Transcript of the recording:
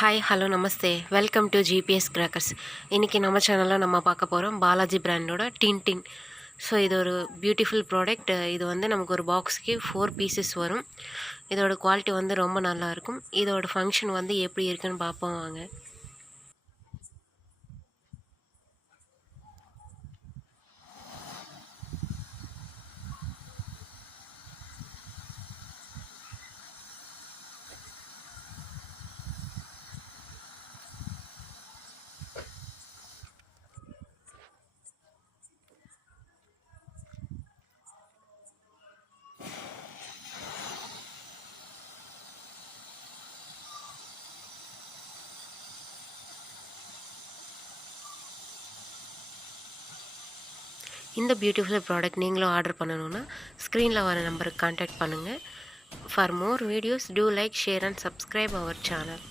Hi hello Namaste welcome to GPS crackers. இன்றைக்கி நம்ம சேனலில் நம்ம பார்க்க போகிறோம் பாலாஜி பிராண்டோட டின். ஸோ இது ஒரு பியூட்டிஃபுல் ப்ராடக்ட். இது வந்து நமக்கு ஒரு பாக்ஸுக்கு 4 பீசஸ் வரும். இதோட குவாலிட்டி வந்து ரொம்ப நல்லாயிருக்கும். இதோட ஃபங்க்ஷன் வந்து எப்படி இருக்குன்னு பார்ப்போம் வாங்க. இந்த பியூட்டிஃபுல் ப்ராடக்ட் நீங்களும் ஆர்டர் பண்ணணுன்னா ஸ்க்ரீனில் வர நம்பருக்கு கான்டாக்ட் பண்ணுங்கள். For more videos to like, share and subscribe our channel.